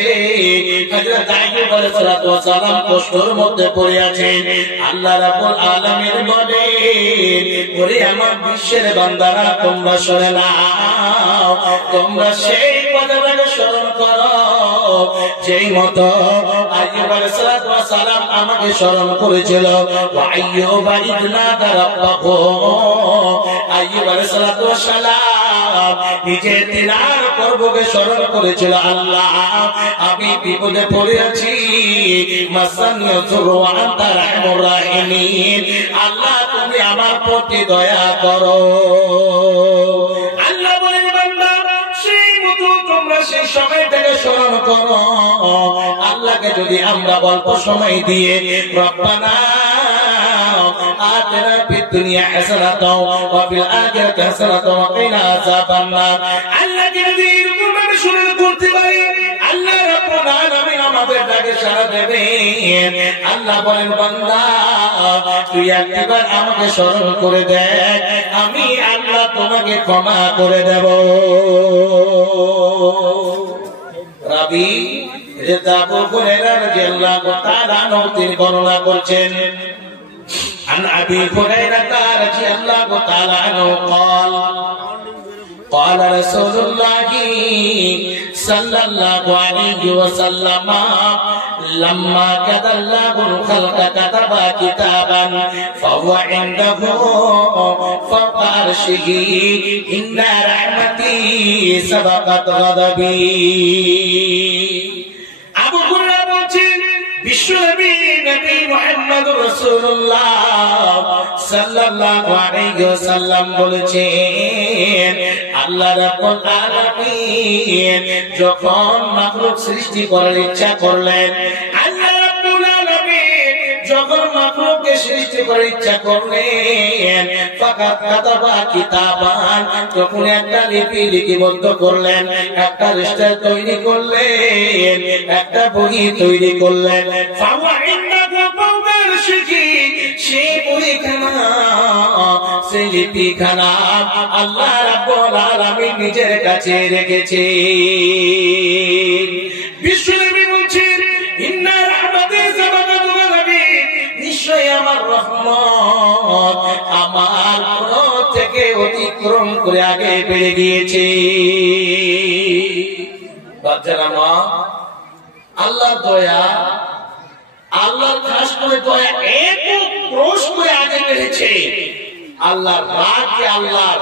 হযরত আইয়ুব আলাইহিস সালাতু ওয়াস সালাম কষ্টের মধ্যে পড়ে আছেন। আল্লাহ রাব্বুল আলামিন বলে, ওরে আমার বিশ্বের বান্দারা তোমরা শুনে নাও, তোমরা সেই কথাটাকে স্মরণ করো যেই মতো আইয়ুব আলাইহিস সালাতু ওয়াস সালাম আমাকে স্মরণ করেছিল। ওয়া আইয়ুব ইদনাদা রাব্বাহু, আইয়ুব আলাইহিস সালাতু ওয়াস সালাম নিজের দিনার পর্বকে স্মরণ করেছিল। আল্লাহ আমি বিপদে পড়ে আছি, মাসানিয়া যুরু ওয়া আনতা রাহমুর রাহিমিন, আল্লাহ তুমি আমার প্রতি দয়া করো। আল্লাহ বলেন বান্দা সেই মতো তোমরা সেই সময়টাকে স্মরণ করো। আল্লাহকে যদি আমরা অল্প সময় দিয়ে রব্বানা আতিনা ফিদ দুনিয়া হাসানাতাও ওয়া ফিল আখিরাতি হাসানাতাও ওয়া কিনা আযাবান্নার, আল্লাহকে যদি এরকম ভাবে স্মরণ করতে পারি, আল্লাহ রাব্বুল আলামিন আমাদের ডাকে সাড়া দেবেন। আল্লাহ বলেন, বান্দা তুই একবার আমাকে স্মরণ করে দেখ, আমি আল্লাহ তোমাকে ক্ষমা করে দেব। রাবি আবু হুরায়রা রাদিয়াল্লাহু তাআলা আনহু তিনি বর্ণনা করছেন, عن أبي هريرة رضي الله تعالى عنه قال قال رسول الله صلى الله عليه وسلم لما كتب الله الخلق كتب كتابا فهو عنده فوق عرشه إن رحمتي سبقت غضبي। আবু হুরায়রা বলেন, বিশ্বনবী নবী মুহাম্মদুর রাসূলুল্লাহ সাল্লাল্লাহু আলাইহি ওয়াসাল্লাম বলেছেন, আল্লাহ রাব্বুল আলামিন যখন মাখলুক সৃষ্টি করার ইচ্ছা করলেন, আল্লাহ রাব্বুল আলামিন যখন মাখলুককে সৃষ্টি করার ইচ্ছা করলেন, ফাকাত কাতাবা কিতাবান, তখন একটা লিপি লিপিবদ্ধ করলেন, একটা রেজিস্টার তৈরি করলেন, একটা বই তৈরি করলেন। ফাওয়া ইন্নাহু ফাওকা আরশিহি, সেই বইখানা সেই লিপিখানা আল্লাহ রাব্বুল আলামিন নিজের কাছে রেখেছে। বিশ্বনবী বলছেন, ইন্না রাহমাতি সাবাকাত গাযবি, নিশ্চয়ই আমার রহমত আমার ক্রোধ থেকে অতিক্রম করে আগে বেড়ে গিয়েছে। বাচ্চারা মা, আল্লাহর দয়া, আল্লাহর খাস করে দয়া এত ক্রোশ করে আগে বেড়েছে, আল্লাহর রাগকে, আল্লাহর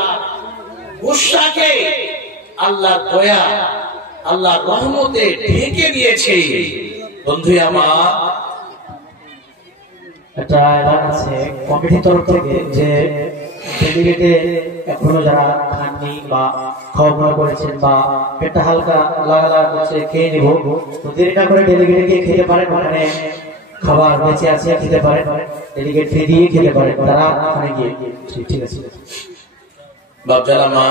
গুসাকে আল্লাহর দয়া, আল্লাহর রহমতে ঢেকে দিয়েছে। বন্ধু আমার, একটা এলাকা আছে কমিটির তরফ থেকে যে ডেলিগেটে এখনো যারা খাননি বা খাওয়া দাওয়া করেছেন বা পেটটা হালকা লাগা করছে খেয়ে নিব, তো দেরি না করে ডেলিগেটে গিয়ে খেতে পারেন, ওখানে খাবার বেঁচে আছে খেতে পারেন, ডেলিগেট ফি দিয়ে খেতে পারেন তারা ওখানে গিয়ে। ঠিক আছে বাবজালা মা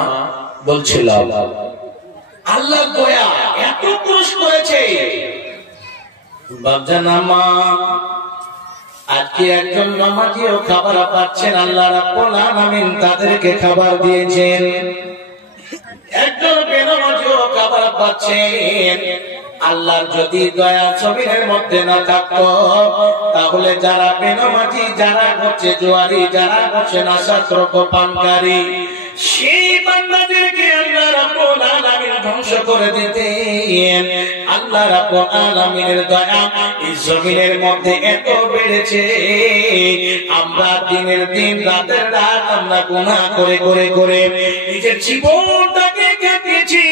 বলছিলাম, আল্লাহ দয়া এত ক্রোশ করেছে। বাবজানা মা, আজকে একজন নামাজিও খাবার পাচ্ছেন, আল্লাহ রাব্বুল আলামিন তাদেরকে খাবার দিয়েছেন। একজন বেনামাজিও খাবার পাচ্ছেন। আল্লাহর যদি দয়া জমিনের মধ্যে না থাকতো, তাহলে যারা বেনামাজি, যারা হচ্ছে জুয়ারি, যারা হচ্ছে নেশাদ্রব্য পানকারী, সেই বান্দাদেরকে আল্লাহ রাব্বুল আলামিন ধ্বংস করে দিতেন। আল্লাহ রাব্বুল আলামিনের দয়া এই জমিনের মধ্যে এত বেড়েছে, আমরা দিনের দিন রাতের রাত আমরা গুনাহ করে করে করে নিজের জীবনটাকে কাটিয়েছি,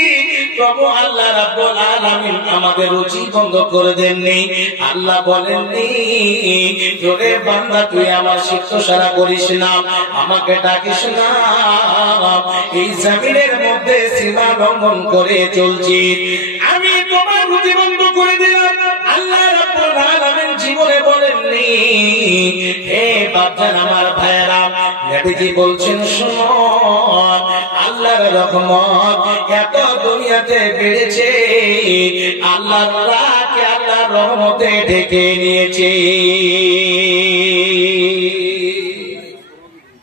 তবু আল্লাহ রাব্বুল আলামিন আমাদের রুচি বন্ধ করে দেননি। আল্লাহ বলেননি, জোরে বান্দা তুই আমার শিক্ষা সারা করিস না, আমাকে ডাকিস না, এই জমিনের মধ্যে সীমা লঙ্ঘন করে চলছি, আমি তোমার রুচি বন্ধ করে দিলাম। আল্লাহ রাব্বুল আলামিন জীবনে বলেননি, হে বাচ্চার আমার ভাইয়েরা, নবীজি বলছেন শোনো, আল্লাহর রহমত এত দুনিয়াতে বেড়েছে, আল্লাহর রাহকে আল্লাহর রহমতে ঢেকে নিয়েছে।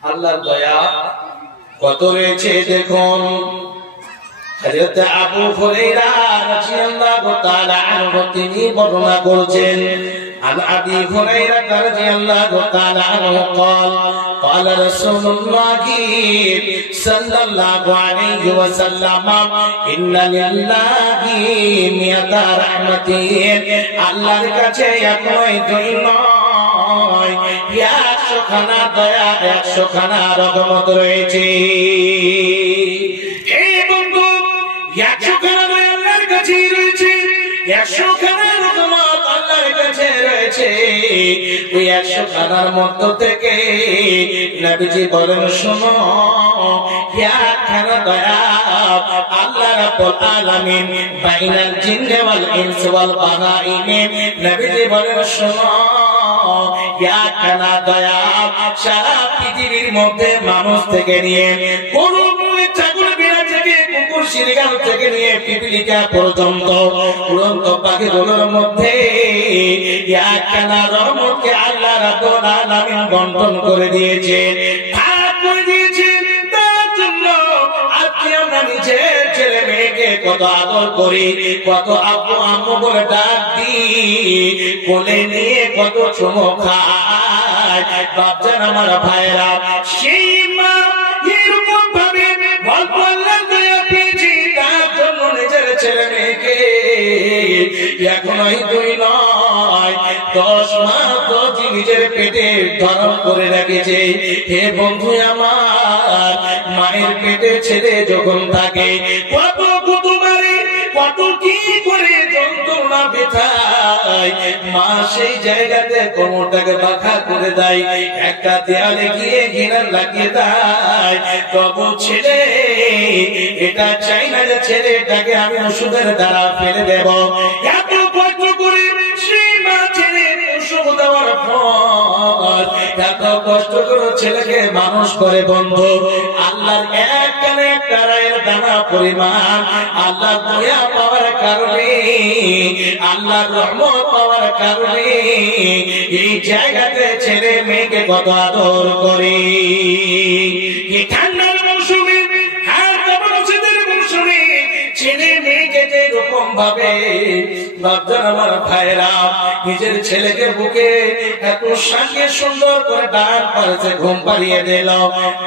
আল্লাহর দয়া কত রয়েছে দেখুন। হযরত আবু হুরায়রা রাদিয়াল্লাহু তাআলা আনহু তিনি বর্ণনা করেছেন, عن أبي هريرة رضي الله تعالى عنه قال قال رسول الله صلى الله عليه وسلم إن لله مئة رحمة, আল্লাহর কাছে একই দুই নয়, 100 খানা দয়া, 100 খানা রহমত রয়েছে। হে বন্ধু, 100 খানা দয়া আল্লাহর কাছে রয়েছে, 100 খানা রহমত আল্লাহর কাছে রয়েছে। ওই 100 খানার মধ্য থেকে নবীজি বলেন শোনো, 1 খানা দয়া আল্লাহ রাব্বুল আলামিন বাইনাল জিন্নি ওয়াল ইনসি ওয়াল বানাইন নবীজি বলেন শোনো ইয়া কানা দয়া সারা পৃথিবীর মধ্যে মানুষ থেকে নিয়ে গরু ছাগল বিড়াল থেকে কুকুর শিরগাল থেকে নিয়ে পিপিলিকা পর্যন্ত উড়ন্ত পাখিগুলোর মধ্যে ইয়া কানা রহমতকে আল্লাহ রাব্বুল আলামিন বন্টন করে দিয়েছেন ভাগ করে দিয়েছেন তার জন্য আজকে আমরা নিজের ছেলে মেয়েকে কত আদর করি কত আব্বু আম্মু বলে ডাক দিই কোলে নিয়ে কত চুমো খায় বাপজান আমার ভাইরা সেই মা এরকম ভাবে গল্প আল্লাহ দয়া পেয়েছি তার জন্য নিজের ছেলে মেয়েকে এখন ওই 2 নয় 10 মাস তো নিজের পেটে ধারণ করে রেখেছে হে বন্ধু আমার মায়ের পেটে ছেলে যখন থাকে কত কত মারে কত কি করে যন্ত্রণা ব্যথায় মা সেই জায়গাতে কোমরটাকে বাঁকা করে দেয় একটা দেয়ালে গিয়ে ঘিরা লাগিয়ে দেয় তবু ছেলে এটা চাই না যে ছেলেটাকে আমি ওষুধের দ্বারা ফেলে দেব এত কষ্ট করে সেই মা ছেলে ওষুধ দেওয়ার পর এত কষ্ট করে ছেলেকে মানুষ করে বন্ধু আল্লাহর এক কানে একটা রায়ের দানা পরিমাণ আল্লাহ দয়া পাওয়ার কারণে আল্লাহর রহমত পাওয়ার কারণে এই জায়গাতে ছেলে মেয়েকে কত আদর করে এই ঠান্ডার মৌসুমে আর শীতের মৌসুমে ছেলে মেয়েকে যেরকম ভাবে বাপজান আমার ভাইরা নিজের ছেলেকে বুকে এত সাথে সুন্দর করে ডান পাশে ঘুম পাড়িয়ে দিল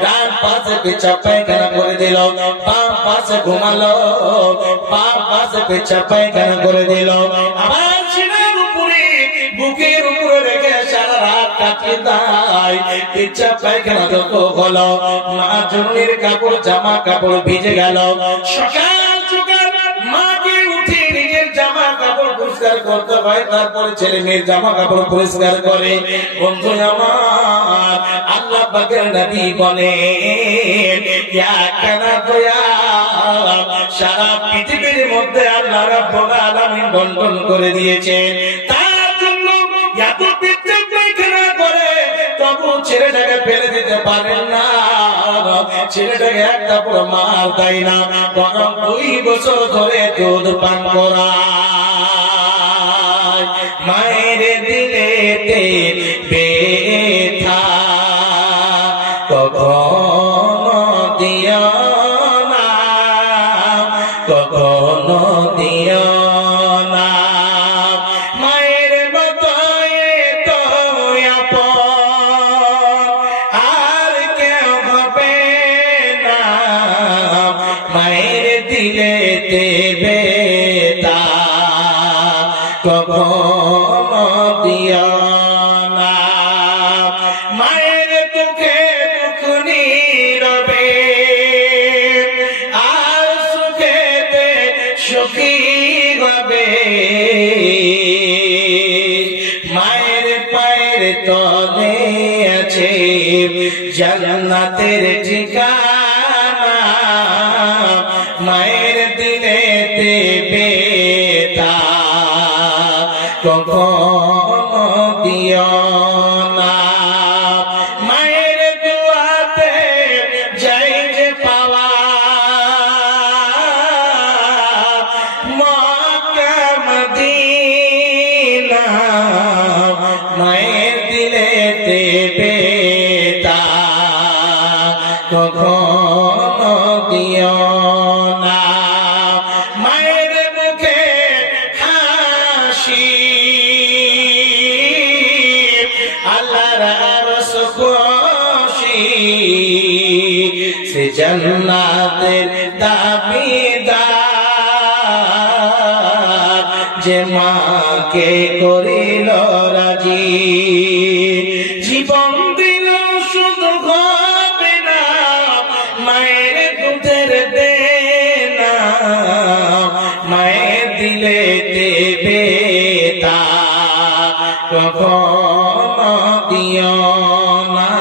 ডান পাশে পেছাব পায়খানা করে দিল বাম পাশে ঘুমালো বাম পাশে পেছাব পায়খানা করে দিল আবার ছেলের উপরে বুকের উপরে রেখে সারা রাত কাটিয়ে দেয় পেছাব পায়খানা যত হলো মা জননীর কাপড় জামা কাপড় ভিজে গেল সকাল সকাল মাকে উঠে নিজের জামা কাপড় পরিষ্কার করতে হয় তারপরে ছেলে মেয়ের জামা কাপড় পরিষ্কার করে বন্ধু আমার আল্লাহ পাকের নবী বলেন ইয়া কানা দয়া সারা পৃথিবীর মধ্যে আল্লাহ রাব্বুল আলামিন বন্টন করে দিয়েছেন তার জন্য এত পেছাব পায়খানা করে তবু ছেলেটাকে ফেলে দিতে পারেন না ছেলেটাকে একটা পুরো মার দেয় না বরং 2 বছর ধরে দুধ পান করায় মায়ের দিলেতে ব্যথা কখনো দিও না কখনো দিও না মায়ের মতো তো আপন আর কেউ হবে না মায়ের দিলেতে ব্যথা কখনো দিও না মায়ের দুঃখে দুঃখ নীরবে আর সুখেতে সুখী হবে মায়ের পায়ের তলে আছে জান্নাতের ঠিকানা মায়ের দিলেতে ব্যথা কখনো দিও না মায়ের দুয়াতে যাই যে পাওয়া মক্কা মদিনা মায়ের দিলেতে ব্যথা কখনো দিও না মায়ের মুখে হাসি আল্লাহর আরশ খুশি সে জান্নাতের দাবিদার যে মাকে করিল রাজি জীবন দিল শুধু হবে না মায়ের দুধের দেনা মায়ের দিলে দেবে তা কখনো দিও না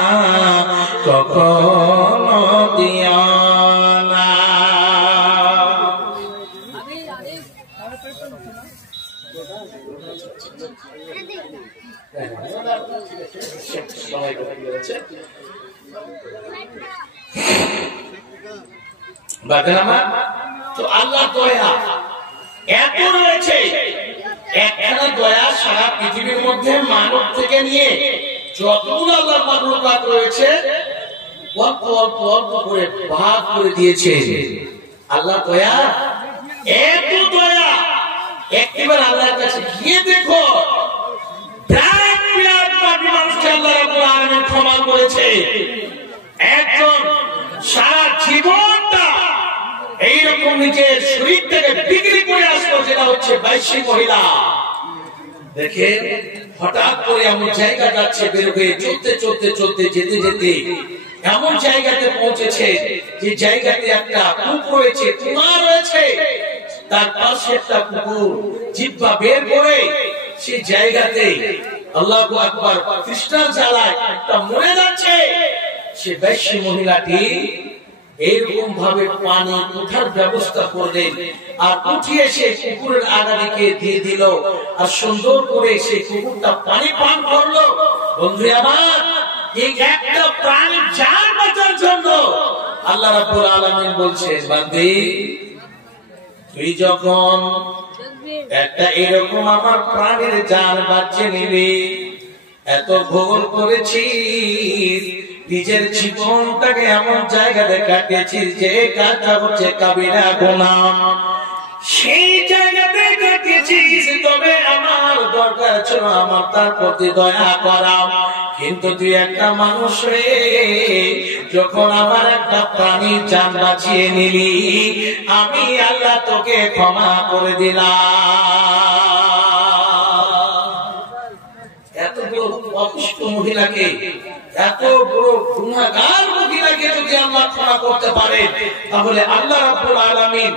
কখনো দিও না তো আল্লাহ দয়া এত রয়েছে, একখানা দয়া সারা পৃথিবীর মধ্যে মানব থেকে নিয়ে যতগুলো আল্লাহ মাখলুকাত রয়েছে অল্প অল্প অল্প করে ভাগ করে দিয়েছে। আল্লাহ দয়া এত দয়া, একবার আল্লাহর কাছে গিয়ে দেখো মানুষকে আল্লাহ রাব্বুল আলামিন ক্ষমা করেছে। একজন সারা জীবনটা এইরকম নিজের শরীর থেকে বিক্রি করে আসলো, যেটা হচ্ছে বৈশ্বিক মহিলা। দেখে হঠাৎ করে এমন জায়গা যাচ্ছে, বের হয়ে চলতে চলতে চলতে যেতে যেতে এমন জায়গাতে পৌঁছেছে যে জায়গাতে একটা কূপ রয়েছে, কুয়া রয়েছে, তার পাশে একটা কুকুর জিহ্বা বের করে সেই জায়গাতে আল্লাহু আকবার খ্রিস্টান জ্বালায় একটা মরে যাচ্ছে। সে বৈশ্য মহিলাটি এরকম ভাবে পানি উঠার ব্যবস্থা করলেন, আর উঠিয়ে সে কুকুরের আগারীকে দিয়ে দিল, আর সুন্দর করে সেই কুকুরটা পানি পান করলো। বন্ধু আমার, এই একটা প্রাণীর জান বাঁচার জন্য আল্লাহ রাব্বুল আলামিন বলছেন, বান্দি তুই যখন একটা এরকম আমার প্রাণের জান বাঁচিয়ে নিবি, এত ভুল করেছিস, নিজের জীবনটাকে এমন জায়গাতে কাটিয়েছিস যে কাজটা হচ্ছে কাবিরা গুনাহ, সেই জায়গাতে কাটিয়েছিস। তবে আমার দরকার ছিল আমার তার প্রতি দয়া করা, কিন্তু তুই একটা মানুষ হয়ে যখন আমার একটা প্রাণীর জান বাঁচিয়ে নিলি, আমি আল্লাহ তোকে ক্ষমা করে দিলাম। এত বড় অপুষ্ট মহিলাকে, এত বড় গুনাহগার মহিলাকে যদি আল্লাহ ক্ষমা করতে পারে, তাহলে আল্লাহ রাব্বুল আলামিন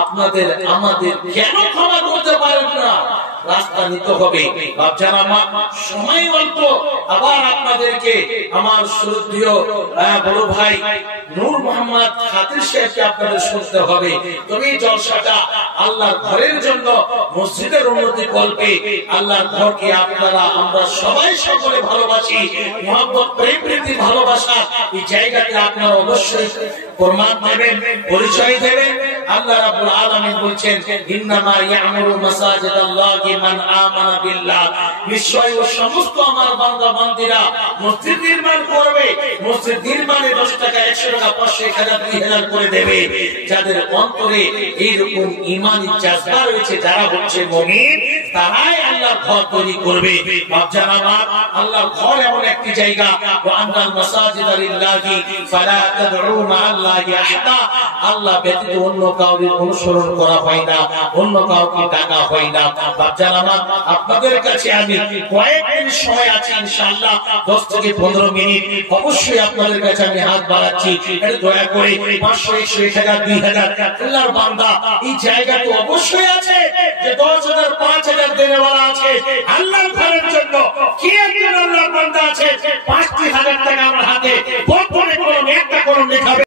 আপনাদের আমাদের কেন ক্ষমা করতে পারেন না? রাস্তা নিতে হবে। বাপজান আমার সময় অল্প, আবার আপনাদেরকে আমার শ্রদ্ধেয় বড় ভাই নূর মোহাম্মদ খাতির সাহেবকে আপনাদের শুনতে হবে। তবে জলসাটা আল্লাহর ঘরের জন্য, মসজিদের উন্নতি কল্পে আল্লাহর ঘরকে আপনারা আমরা সবাই সকলে ভালোবাসি, মহব্বত প্রেম প্রীতি ভালোবাসা, এই জায়গাতে আপনারা অবশ্যই প্রমাণ দেবেন, পরিচয় দেবেন। আল্লাহ রাব্বুল আলামিন বলছেন, ইন্নামা ইয়ামুরু মাসাজিদাল্লাহি মান আমানা বিল্লাহ, নিশ্চয়ই ও সমস্ত আমার বান্দা বান্দীরা মসজিদ নির্মাণ করবে, মসজিদ নির্মাণে 10 টাকা 100 টাকা 500 1000 2000 করে দেবে, যাদের অন্তরে এইরকম ঈমানি জাযবা রয়েছে, যারা হচ্ছে মুমিন, তারাই আল্লাহর ঘর তৈরি করবে। বাপজান আমার, আল্লাহর ঘর এমন একটি জায়গা, ওয়া আন্নাল মাসাজিদা লিল্লাহি ফালা তাদউ মা'আল্লাহি আহাদা, আল্লাহ ব্যতীত অন্য কাউকে অনুসরণ করা হয় না, অন্য কাউকে ডাকা হয় না। বাপজান আমার, আপনাদের কাছে আমি কয়েকদিন সময় আছে, ইনশাআল্লাহ 10 থেকে 15 মিনিট অবশ্যই আপনাদের কাছে আমি হাত বাড়াচ্ছি। এটা দয়া করে 500 100 1000 2000 আল্লাহর বান্দা এই জায়গা তো অবশ্যই আছে যে 10,000 5,000 দেনেওয়ালা আছে আল্লাহর ঘরের জন্য। কি একজন আল্লাহর বান্দা আছে 5,000 টাকা আমার হাতে